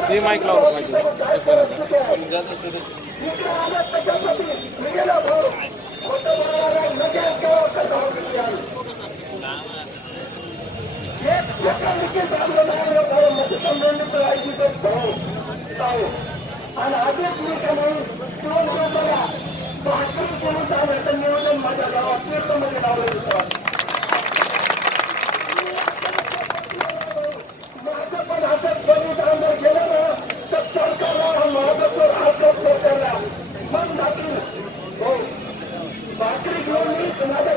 ते माईक लावलं पाहिजे आणि माझ्या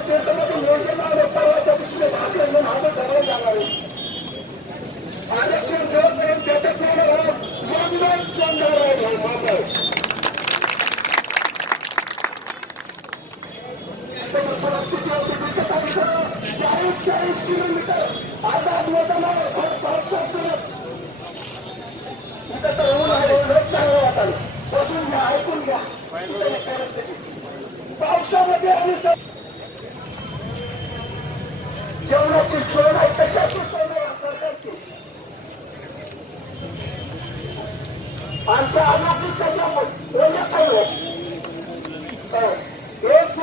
जाणार चाळीस चाळीस किलोमीटर आझाद मैदानावर भट भट करत तिथं ऐकून घ्या पावसामध्ये आम्ही आमच्या अनापीच्या ज्या प्रयत्न हो. एक